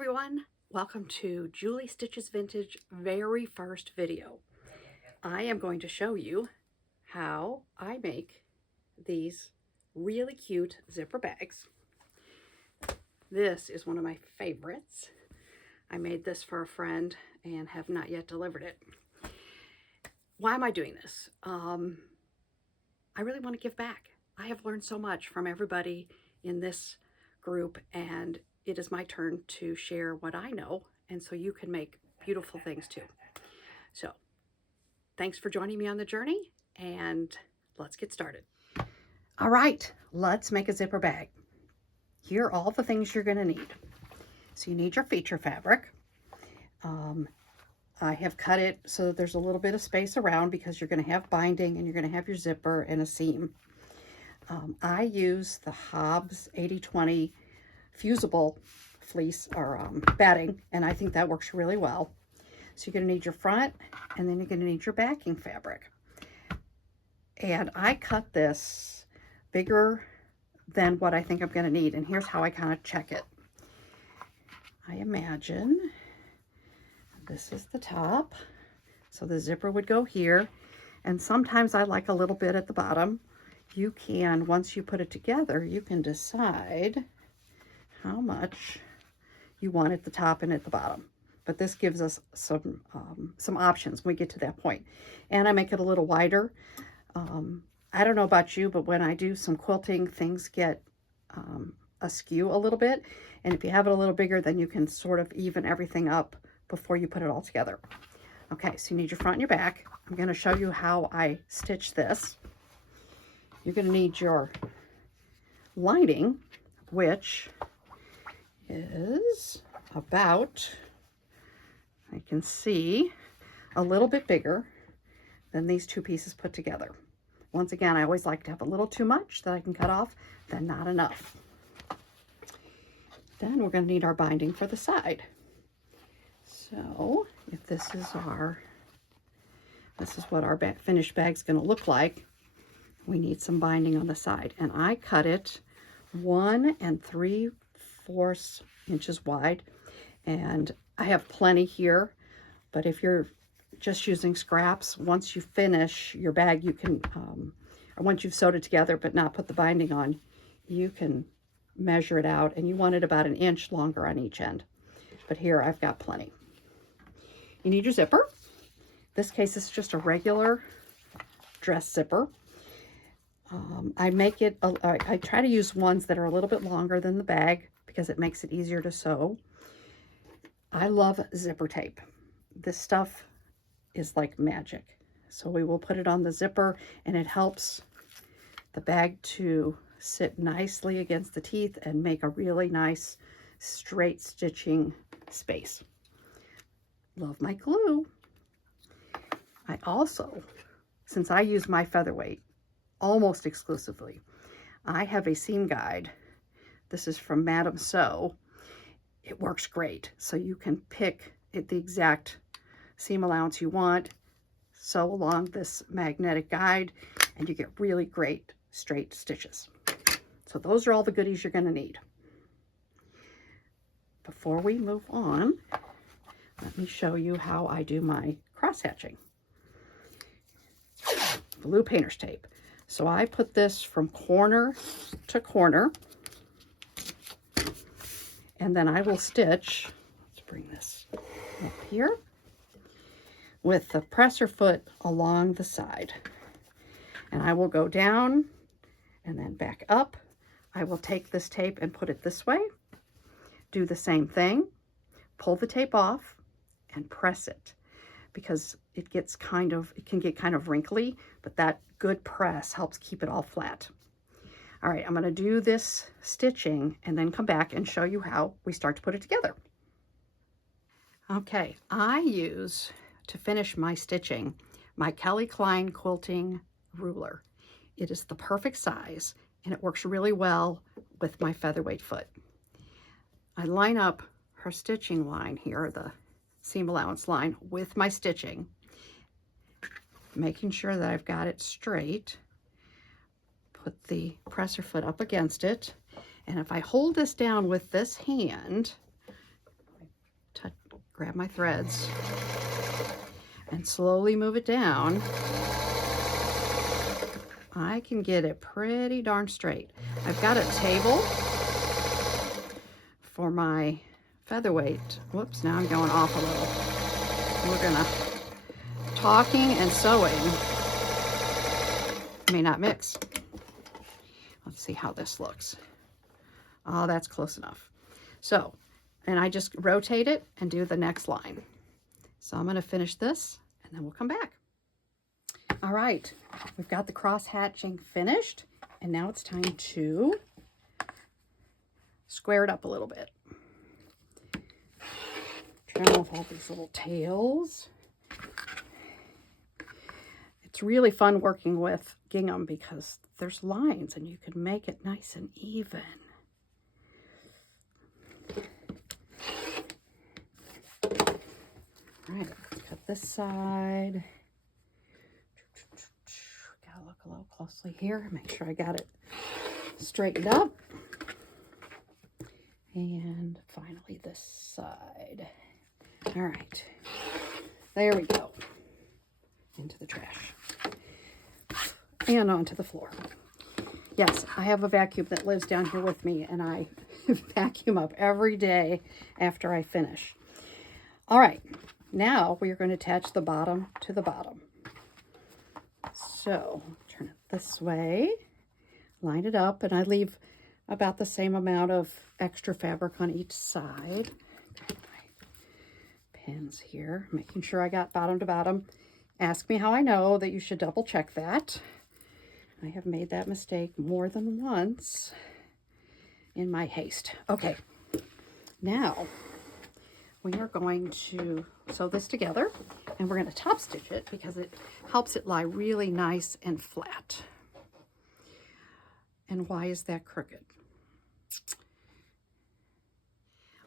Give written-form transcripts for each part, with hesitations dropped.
everyone, welcome to Julie Stitches Vintage very first video. I am going to show you how I make these really cute zipper bags. This is one of my favorites. I made this for a friend and have not yet delivered it. Why am I doing this? I really want to give back. I have learned so much from everybody in this group, and it is my turn to share what I know, and so you can make beautiful things too. So thanks for joining me on the journey, and let's get started. All right, let's make a zipper bag. Here are all the things you're going to need. So you need your feature fabric. I have cut it so that there's a little bit of space around because you're going to have binding and you're going to have your zipper and a seam. I use the Hobbs 80/20 fusible fleece or batting, and I think that works really well. So you're going to need your front, and then you're going to need your backing fabric. And I cut this bigger than what I think I'm going to need, and here's how I kind of check it. I imagine this is the top, so the zipper would go here, and sometimes I like a little bit at the bottom. You can, once you put it together, you can decide how much you want at the top and at the bottom. But this gives us some options when we get to that point. And I make it a little wider. I don't know about you, but when I do some quilting, things get askew a little bit. And if you have it a little bigger, then you can sort of even everything up before you put it all together. Okay, so you need your front and your back. I'm going to show you how I stitch this. You're going to need your lining, which is about, I can see, a little bit bigger than these two pieces put together. Once again, I always like to have a little too much that I can cut off than not enough. Then we're going to need our binding for the side. So if this is what our finished bag's going to look like, we need some binding on the side. And I cut it 1 3/4 inches wide, and I have plenty here, but if you're just using scraps, once you finish your bag, you can, or once you've sewed it together but not put the binding on, you can measure it out, and you want it about 1 inch longer on each end. But here I've got plenty. You need your zipper. In this case, it's just a regular dress zipper. I try to use ones that are a little bit longer than the bag because it makes it easier to sew. I love zipper tape. This stuff is like magic. So we will put it on the zipper, and it helps the bag to sit nicely against the teeth and make a really nice straight stitching space. Love my glue. I also, since I use my featherweight almost exclusively, I have a seam guide. This is from Madam Sew. It works great. So you can pick the exact seam allowance you want, sew along this magnetic guide, and you get really great straight stitches. So those are all the goodies you're going to need. Before we move on, let me show you how I do my cross hatching. Blue painter's tape. So I put this from corner to corner, and then I will stitch, let's bring this up here, with the presser foot along the side. And I will go down and then back up. I will take this tape and put it this way, do the same thing, pull the tape off and press it, because it can get kind of wrinkly, but that good press helps keep it all flat. All right, I'm going to do this stitching and then come back and show you how we start to put it together. Okay, I use, to finish my stitching, my Kelly Klein quilting ruler. It is the perfect size, and it works really well with my featherweight foot. I line up her stitching line here, the seam allowance line, with my stitching, making sure that I've got it straight. Put the presser foot up against it, and if I hold this down with this hand, grab my threads and slowly move it down, I can get it pretty darn straight. I've got a table for my featherweight. Whoops, now I'm going off a little. We're gonna, talking and sewing may not mix. Let's see how this looks. Oh, that's close enough. So, and I just rotate it and do the next line. So I'm gonna finish this and then we'll come back. All right, we've got the cross hatching finished, and now it's time to square it up a little bit. Trim off all these little tails. It's really fun working with gingham because there's lines and you can make it nice and even. All right, cut this side. Gotta look a little closely here, make sure I got it straightened up. And finally this side. All right, there we go. Into the trash and onto the floor. Yes, I have a vacuum that lives down here with me, and I vacuum up every day after I finish. All right, now we are going to attach the bottom to the bottom. So turn it this way, line it up, and I leave about the same amount of extra fabric on each side. Got my pins here, making sure I got bottom to bottom. Ask me how I know that you should double check that. I have made that mistake more than once in my haste. Okay, now we are going to sew this together, and we're going to top stitch it because it helps it lie really nice and flat. And why is that crooked?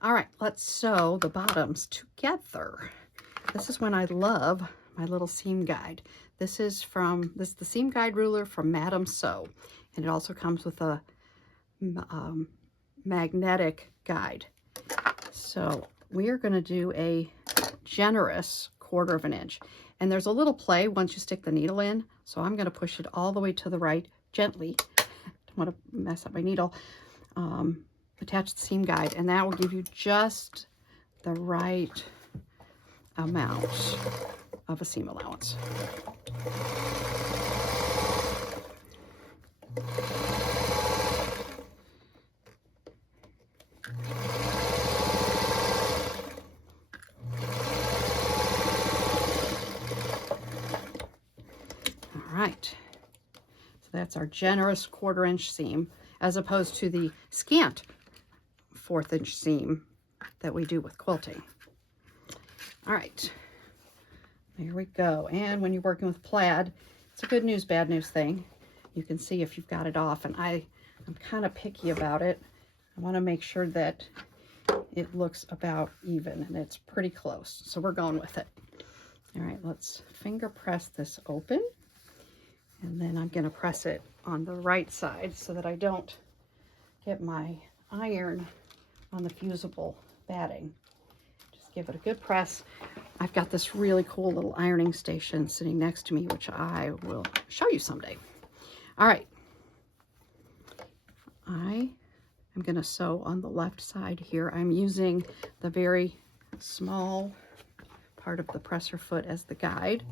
All right, let's sew the bottoms together. This is when I love my little seam guide. This is the seam guide ruler from Madam Sew, and it also comes with a magnetic guide. So we are going to do a generous 1/4 inch, and there's a little play once you stick the needle in, so I'm going to push it all the way to the right gently. Don't want to mess up my needle. Attach the seam guide, and that will give you just the right amount of a seam allowance. All right, so that's our generous 1/4 inch seam, as opposed to the scant 1/4 inch seam that we do with quilting. All right, there we go. And when you're working with plaid, it's a good news, bad news thing. You can see if you've got it off, and I'm kind of picky about it. I want to make sure that it looks about even, and it's pretty close, so we're going with it. All right, let's finger press this open, and then I'm going to press it on the right side so that I don't get my iron on the fusible batting. Just give it a good press. I've got this really cool little ironing station sitting next to me, which I will show you someday. All right, I am going to sew on the left side here. I'm using the very small part of the presser foot as the guide.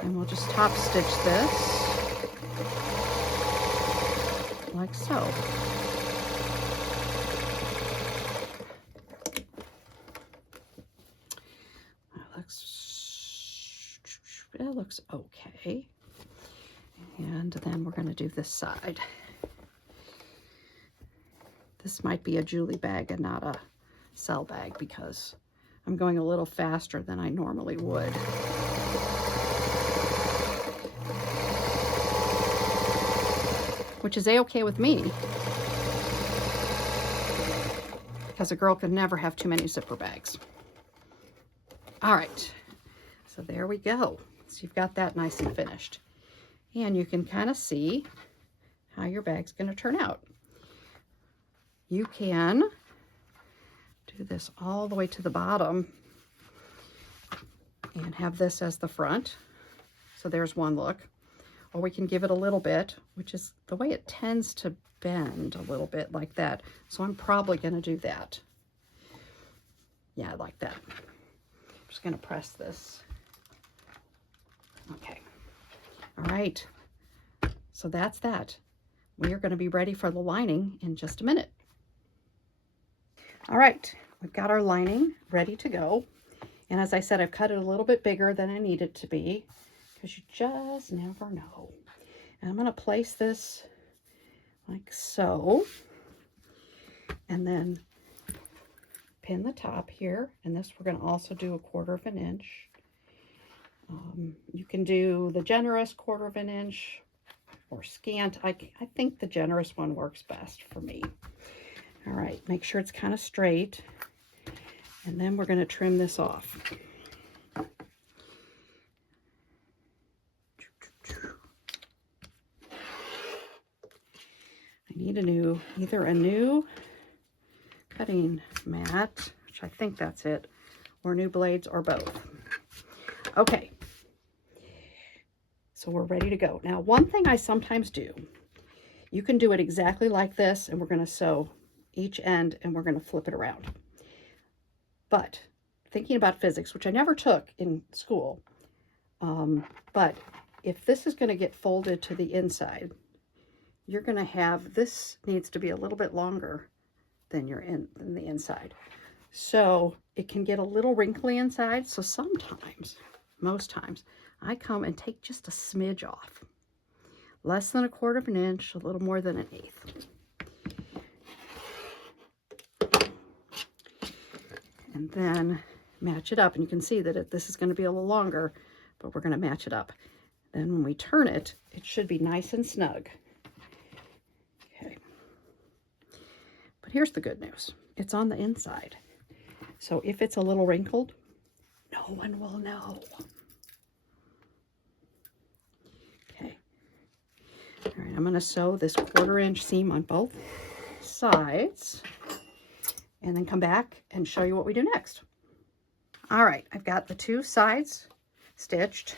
And we'll just top stitch this like so. It looks okay. And then we're going to do this side. This might be a Julie bag and not a cell bag because I'm going a little faster than I normally would. Which is a-okay with me, because a girl can never have too many zipper bags. All right, so there we go. So you've got that nice and finished. And you can kind of see how your bag's going to turn out. You can do do this all the way to the bottom and have this as the front. So there's one look. Or we can give it a little bit, which is the way it tends to bend a little bit like that. So I'm probably going to do that. Yeah, I like that. I'm just going to press this. Okay. All right. So that's that. We are going to be ready for the lining in just a minute. All right. We've got our lining ready to go. And as I said, I've cut it a little bit bigger than I need it to be, because you just never know. And I'm going to place this like so, and then pin the top here. And this we're going to also do 1/4 inch. You can do the generous 1/4 inch or scant. I think the generous one works best for me. All right, make sure it's kind of straight. And then we're going to trim this off. I need either a new cutting mat, which I think that's it, or new blades, or both. Okay, so we're ready to go. Now, one thing I sometimes do, you can do it exactly like this, and we're going to sew each end, and we're going to flip it around. But thinking about physics, which I never took in school, but if this is going to get folded to the inside, you're going to have, this needs to be a little bit longer than the inside. So it can get a little wrinkly inside. So sometimes, most times, I come and take just a smidge off. Less than 1/4 inch, a little more than 1/8. And then match it up. And you can see that this is going to be a little longer, but we're going to match it up. Then when we turn it, it should be nice and snug. Okay. But here's the good news. It's on the inside. So if it's a little wrinkled, no one will know. Okay. All right, I'm going to sew this 1/4 inch seam on both sides, and then come back and show you what we do next. All right, I've got the two sides stitched.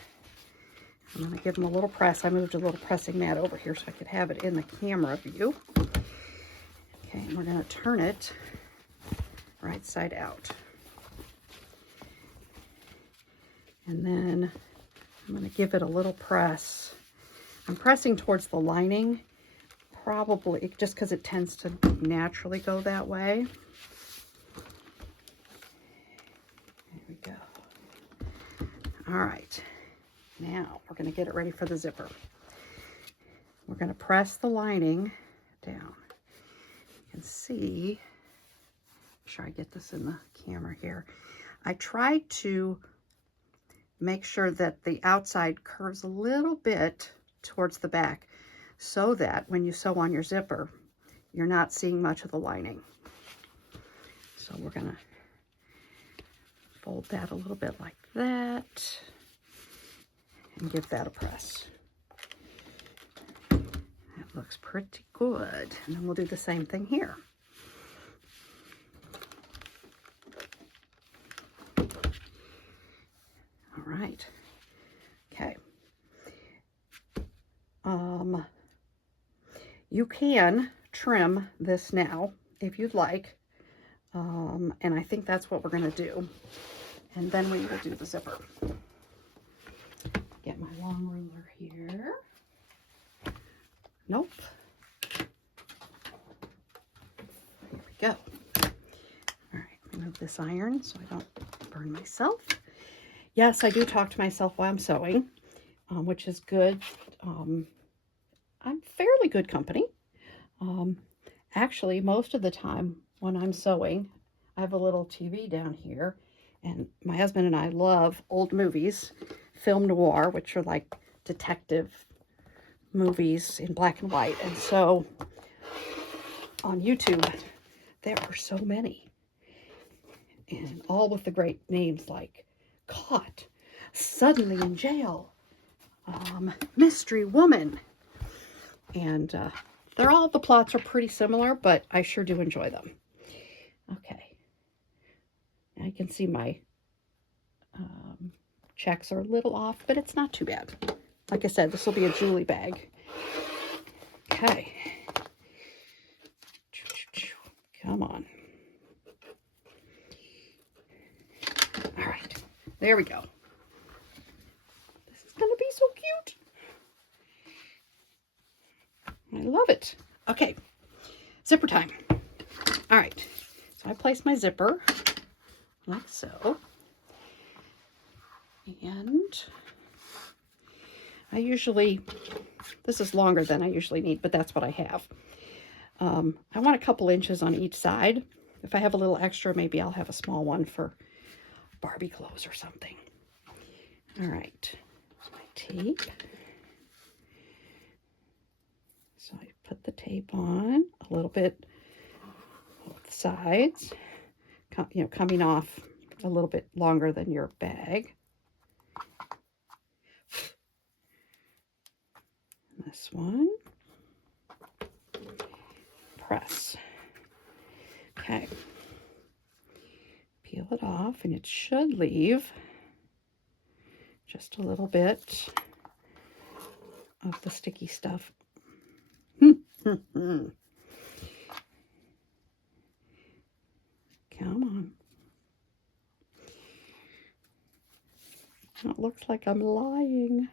I'm going to give them a little press. I moved a little pressing mat over here so I could have it in the camera view. Okay, and we're going to turn it right side out. And then I'm going to give it a little press. I'm pressing towards the lining, probably just because it tends to naturally go that way. There we go. All right, now we're going to get it ready for the zipper. We're going to press the lining down. You can see, make sure I get this in the camera here. I tried to make sure that the outside curves a little bit towards the back so that when you sew on your zipper, you're not seeing much of the lining. So we're going to fold that a little bit like that and give that a press. That looks pretty good. And then we'll do the same thing here. All right. Okay. You can trim this now if you'd like. And I think that's what we're going to do. And then we will do the zipper. Get my long ruler here. Nope. Here we go. All right, remove this iron so I don't burn myself. Yes, I do talk to myself while I'm sewing, which is good. I'm fairly good company. Actually, most of the time when I'm sewing, I have a little TV down here, and my husband and I love old movies, film noir, which are like detective movies in black and white. And so on YouTube, there are so many, and all with the great names like Caught, Suddenly in Jail, Mystery Woman. And the plots are pretty similar, but I sure do enjoy them. Okay, I can see my checks are a little off, but it's not too bad. Like I said, this will be a Julie bag. Okay. Come on. All right. There we go. This is going to be so cute. I love it. Okay. Zipper time. All right. So I place my zipper like so. And I usually, this is longer than I usually need, but that's what I have. I want a couple inches on each side. If I have a little extra, maybe I'll have a small one for Barbie clothes or something. All right, my tape. So I put the tape on a little bit both sides, you know, coming off a little bit longer than your bag. This one. Press. Okay. Peel it off, and it should leave just a little bit of the sticky stuff. Come on. It looks like I'm lying.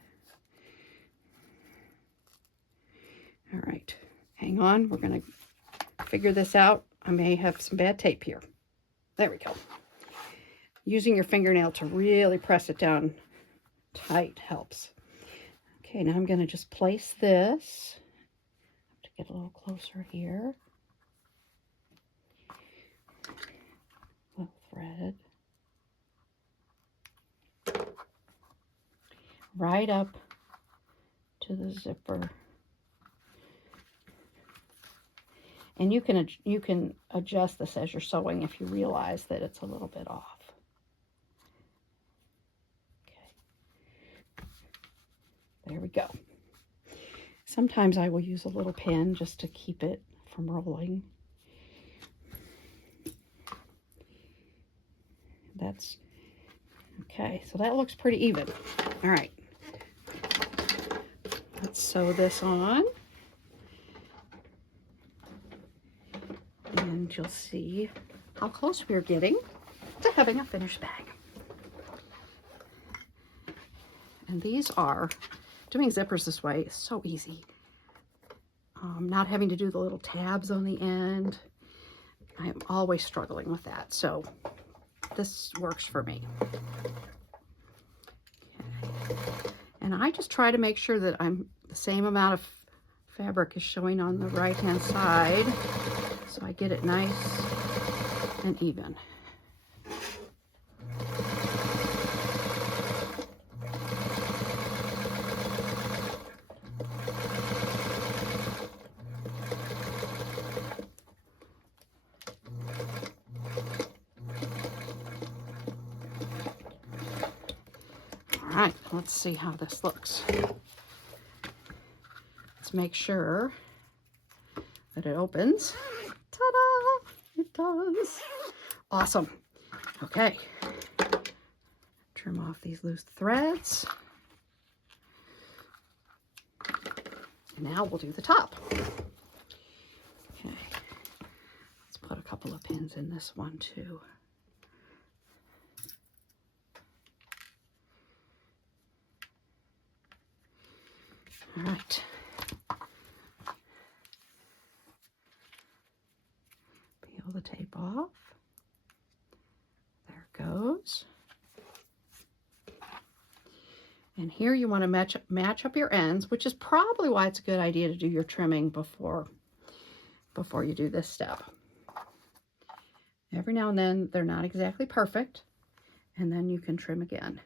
All right, hang on. We're going to figure this out. I may have some bad tape here. There we go. Using your fingernail to really press it down tight helps. Okay, now I'm going to just place this. I have to get a little closer here. A little thread. Right up to the zipper. And you can adjust this as you're sewing if you realize that it's a little bit off. Okay. There we go. Sometimes I will use a little pin just to keep it from rolling. That's okay. So that looks pretty even. All right. Let's sew this on. And you'll see how close we're getting to having a finished bag. And these are, doing zippers this way is so easy. Not having to do the little tabs on the end. I am always struggling with that, so this works for me. Okay. And I just try to make sure that the same amount of fabric is showing on the right-hand side, so I get it nice and even. All right, let's see how this looks. Let's make sure that it opens. Ta-da! It does. Awesome. Okay. Trim off these loose threads. And now we'll do the top. Okay. Let's put a couple of pins in this one too. All right. Peel the tape off. There it goes. And here you want to match up your ends, which is probably why it's a good idea to do your trimming before you do this step. Every now and then they're not exactly perfect, and then you can trim again.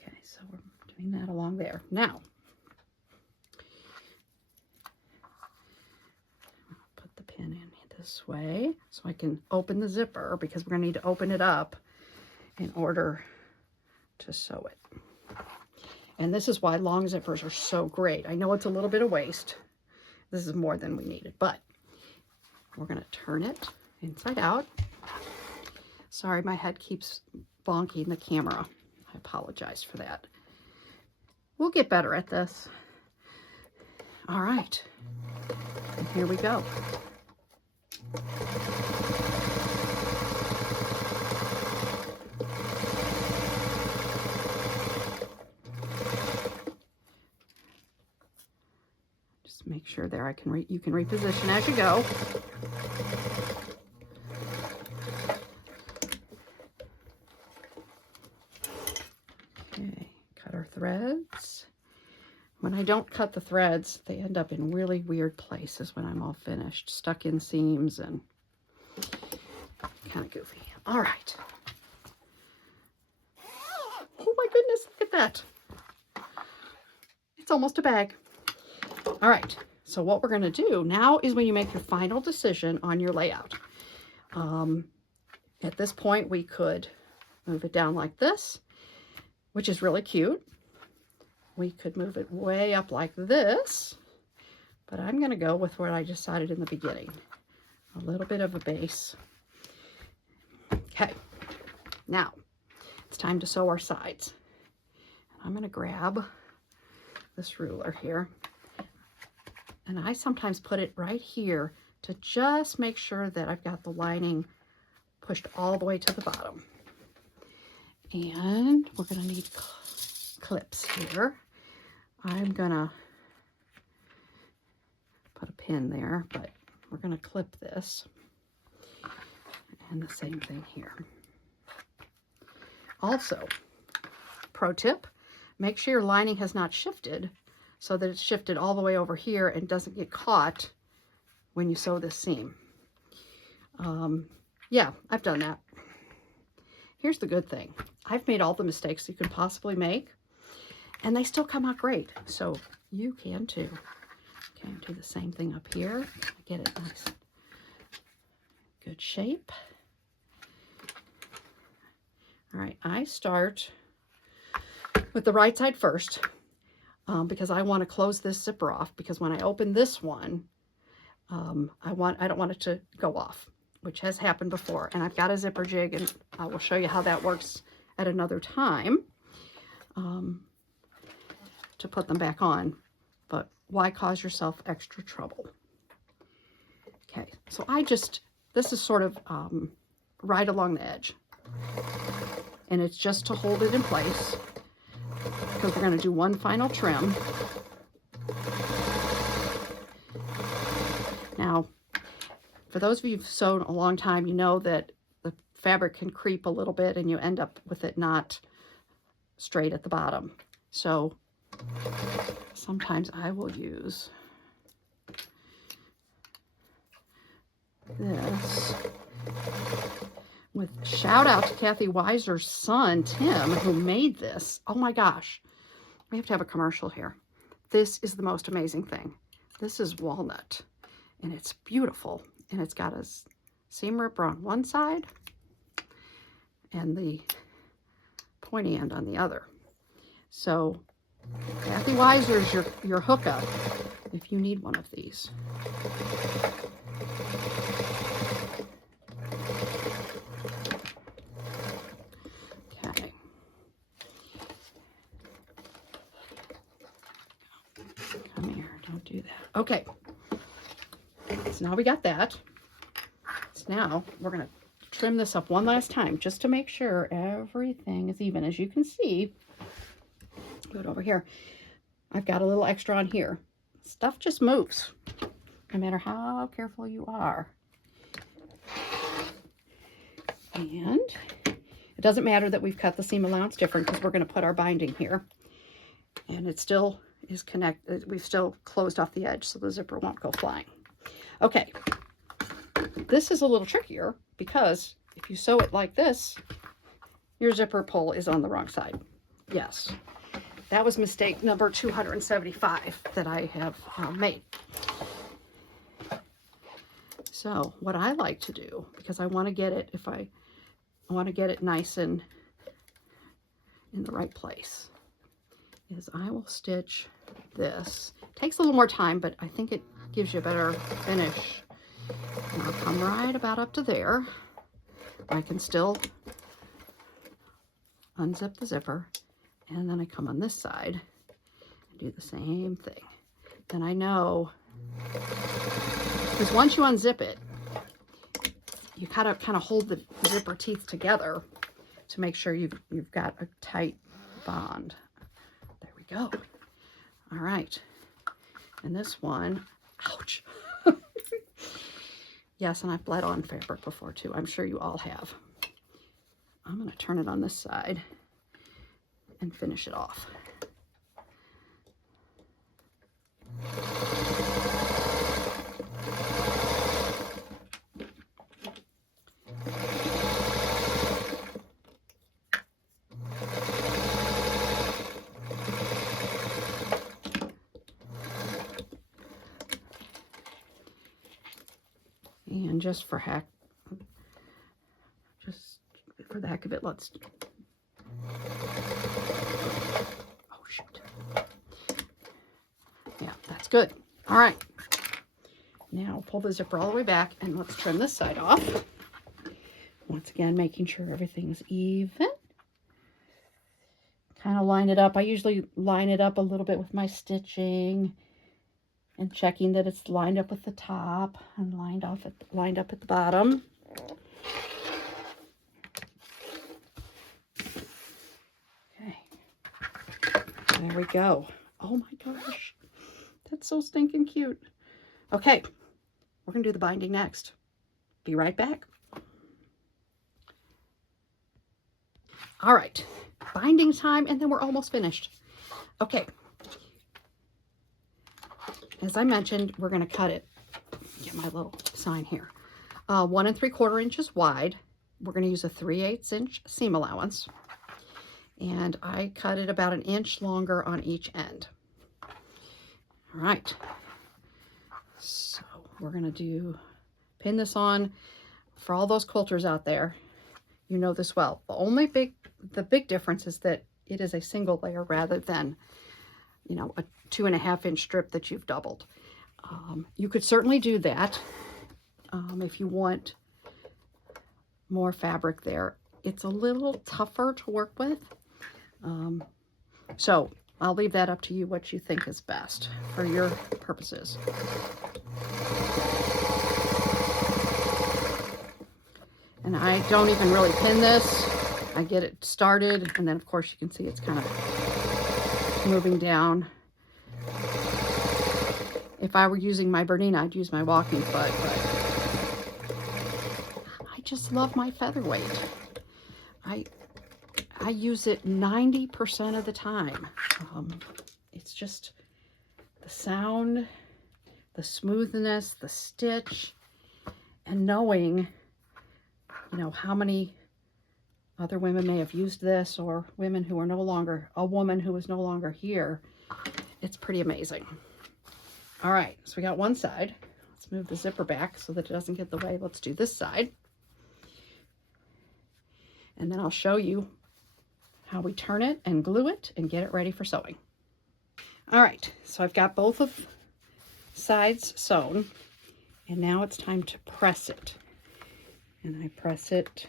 Okay, so we're doing that along there. Now, put the pin in this way so I can open the zipper, because we're going to need to open it up in order to sew it. And this is why long zippers are so great. I know it's a little bit of waste. This is more than we needed, but we're going to turn it inside out Sorry, my head keeps bonking the camera. I apologize for that. We'll get better at this. All right, and here we go. Just make sure there you can reposition as you go. Okay, cut our threads. When I don't cut the threads, they end up in really weird places when I'm all finished, stuck in seams and kind of goofy. All right. Oh my goodness, look at that. It's almost a bag. All right, so what we're gonna do now is when you make your final decision on your layout. At this point, we could move it down like this, which is really cute. We could move it way up like this, but I'm gonna go with what I decided in the beginning. A little bit of a base. Okay, now it's time to sew our sides. I'm gonna grab this ruler here, and I sometimes put it right here to just make sure that I've got the lining pushed all the way to the bottom. And we're gonna need clips here. I'm gonna put a pin there, but we're gonna clip this. And the same thing here. Also, pro tip, make sure your lining has not shifted so that it's shifted all the way over here and doesn't get caught when you sew this seam. Yeah, I've done that. Here's the good thing. I've made all the mistakes you could possibly make, and they still come out great. So you can too. Okay, do the same thing up here. Get it nice, good shape. All right, I start with the right side first because I want to close this zipper off, because when I open this one, I don't want it to go off, which has happened before. And I've got a zipper jig, and I will show you how that works at another time to put them back on. But why cause yourself extra trouble? Okay, so this is sort of right along the edge. And it's just to hold it in place, because we're going to do one final trim. Now, for those of you who've sewn a long time, you know that the fabric can creep a little bit and you end up with it not straight at the bottom. So sometimes I will use this. With shout out to Kathy Weiser's son, Tim, who made this. Oh my gosh, we have to have a commercial here. This is the most amazing thing. This is walnut, and it's beautiful. And it's got a seam ripper on one side and the pointy end on the other. So Kathy Weiser's your hookup if you need one of these. Okay. Come here, don't do that. Okay. So now we got that. So now we're going to trim this up one last time just to make sure everything is even. As you can see, do it over here. I've got a little extra on here. Stuff just moves, no matter how careful you are. And it doesn't matter that we've cut the seam allowance different, because we're going to put our binding here. And it still is connected. We've still closed off the edge so the zipper won't go flying. Okay, this is a little trickier because if you sew it like this, your zipper pull is on the wrong side. Yes, that was mistake number 275 that I have made. So what I like to do, because I want to get it, I want to get it nice and in the right place, is I will stitch this. It takes a little more time, but I think it gives you a better finish. And I'll come right about up to there. I can still unzip the zipper, and then I come on this side and do the same thing. Then I know, because once you unzip it, you kind of hold the zipper teeth together to make sure you've got a tight bond. There we go. All right. And this one, ouch. Yes, and I've bled on fabric before too. I'm sure you all have. I'm going to turn it on this side and finish it off. And just for the heck of it, let's, oh shoot. Yeah, that's good. All right. Now pull the zipper all the way back and let's trim this side off. Once again, making sure everything's even. Kind of line it up. I usually line it up a little bit with my stitching and checking that it's lined up with the top and lined up at the bottom. Okay. There we go. Oh my gosh. That's so stinking cute. Okay. We're going to do the binding next. Be right back. All right. Binding time, and then we're almost finished. Okay. As I mentioned, we're going to cut it. Get my little sign here. 1 3/4 inches wide. We're going to use a 3/8 inch seam allowance. And I cut it about 1 inch longer on each end. All right. So we're going to pin this on. For all those quilters out there, you know this well. The big difference is that it is a single layer rather than, you know, a 2.5 inch strip that you've doubled. You could certainly do that if you want more fabric there. It's a little tougher to work with. So I'll leave that up to you, what you think is best for your purposes. And I don't even really pin this. I get it started, and then of course you can see it's kind of moving down. If I were using my Bernina, I'd use my walking foot, but I just love my featherweight. I use it 90% of the time. It's just the sound, the smoothness, the stitch, and knowing, you know, how many other women may have used this, or women who are no longer, a woman who is no longer here. It's pretty amazing. All right, so we got one side. Let's move the zipper back so that it doesn't get in the way. Let's do this side. And then I'll show you how we turn it and glue it and get it ready for sewing. All right, so I've got both of sides sewn, and now it's time to press it. And I press it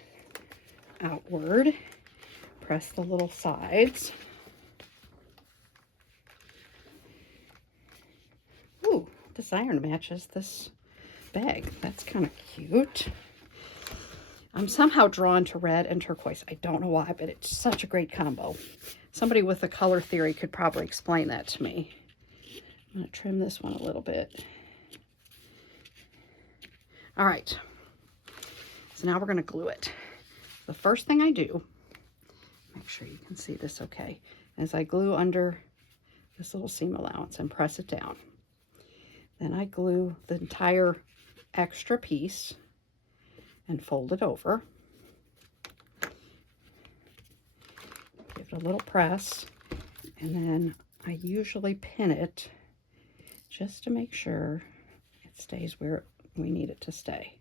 outward, press the little sides. Ooh, this iron matches this bag. That's kind of cute. I'm somehow drawn to red and turquoise. I don't know why, but it's such a great combo. Somebody with a color theory could probably explain that to me. I'm going to trim this one a little bit. All right. So now we're going to glue it. The first thing I do, make sure you can see this okay, is I glue under this little seam allowance and press it down. Then I glue the entire extra piece and fold it over. Give it a little press, and then I usually pin it just to make sure it stays where we need it to stay.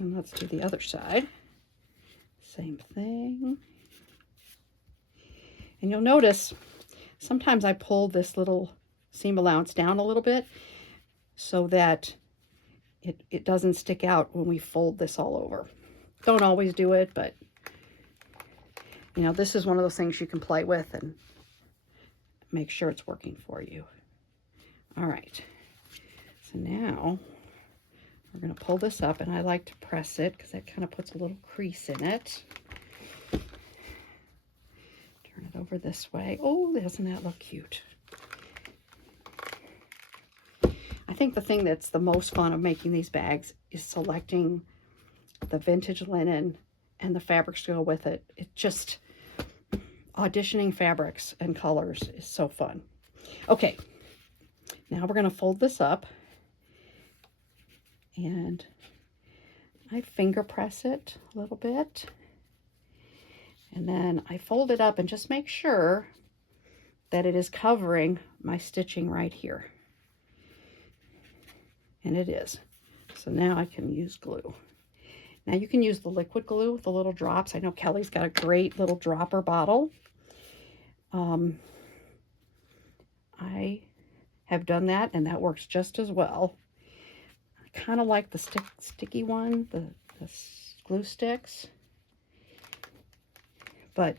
And let's do the other side. Same thing. And you'll notice sometimes I pull this little seam allowance down a little bit so that it doesn't stick out when we fold this all over. Don't always do it, but you know, this is one of those things you can play with and make sure it's working for you. All right, so now we're going to pull this up, and I like to press it because that kind of puts a little crease in it. Turn it over this way. Oh, doesn't that look cute? I think the thing that's the most fun of making these bags is selecting the vintage linen and the fabrics to go with it. It just, auditioning fabrics and colors is so fun. Okay, now we're going to fold this up, and I finger press it a little bit, and then I fold it up and just make sure that it is covering my stitching right here. And it is. So now I can use glue. Now you can use the liquid glue, the little drops. I know Kelly's got a great little dropper bottle. I have done that, and that works just as well. I kind of like the sticky one, the glue sticks. But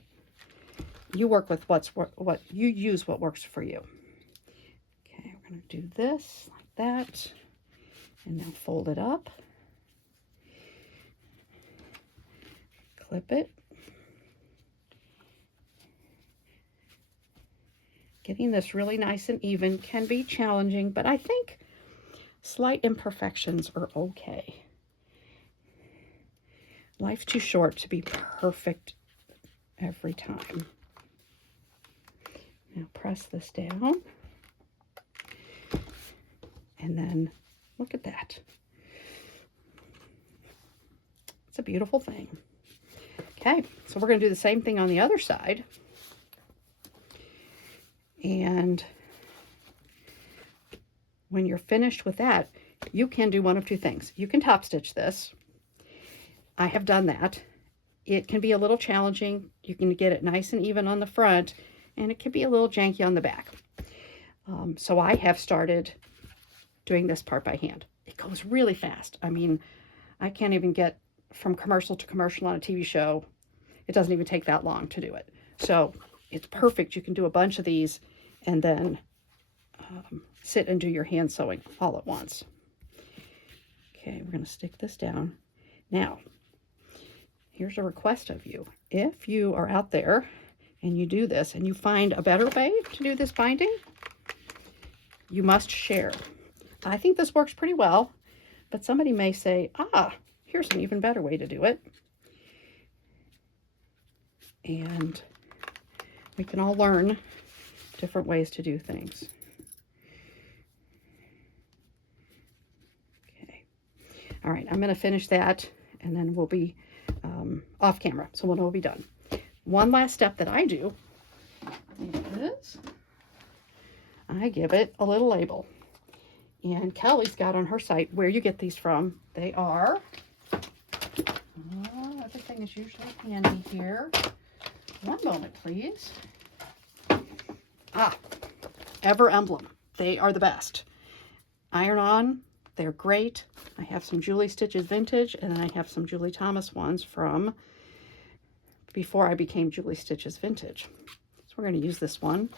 you work with what you use, what works for you. Okay, we're going to do this like that. And now fold it up, clip it. Getting this really nice and even can be challenging, but I think slight imperfections are okay. Life's too short to be perfect every time. Now press this down, and then look at that. It's a beautiful thing. Okay, so we're going to do the same thing on the other side. And when you're finished with that, you can do one of two things. You can top stitch this. I have done that. It can be a little challenging. You can get it nice and even on the front, and it can be a little janky on the back. So I have started doing this part by hand. It goes really fast. I mean, I can't even get from commercial to commercial on a TV show. It doesn't even take that long to do it. So it's perfect. You can do a bunch of these and then sit and do your hand sewing all at once. Okay, we're going to stick this down. Now, here's a request of you. If you are out there and you do this and you find a better way to do this binding, you must share. I think this works pretty well, but somebody may say, here's an even better way to do it. And we can all learn different ways to do things. Okay. All right, I'm going to finish that, and then we'll be off camera, so we'll be done. One last step that I do is I give it a little label. And Kelly's got on her site where you get these from. They are, everything is usually handy here. One moment, please. Ever Emblem. They are the best. Iron on, they're great. I have some Julie Stitches Vintage, and then I have some Julie Thomas ones from before I became Julie Stitches Vintage. So we're going to use this one.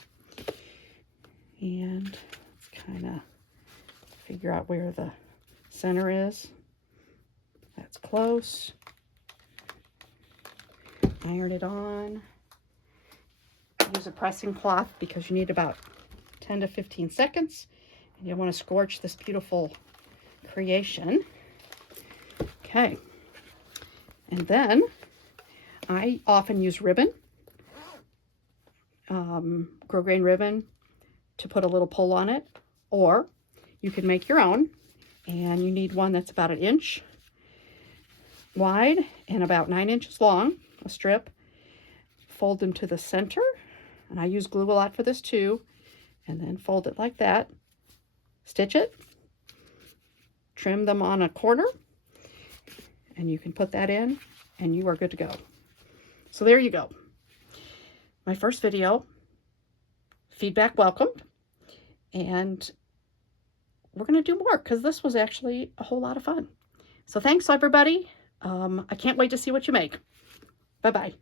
And let's kind of figure out where the center is. That's close. Iron it on. Use a pressing cloth because you need about 10 to 15 seconds. And you want to scorch this beautiful creation. Okay. And then I often use ribbon, grosgrain ribbon, to put a little pull on it, or you can make your own, and you need one that's about 1 inch wide and about 9 inches long, a strip. Fold them to the center, and I use glue a lot for this too, and then fold it like that, stitch it, trim them on a corner, and you can put that in, and you are good to go. So there you go. My first video, feedback welcomed, and we're going to do more because this was actually a whole lot of fun. So thanks, everybody. I can't wait to see what you make. Bye-bye.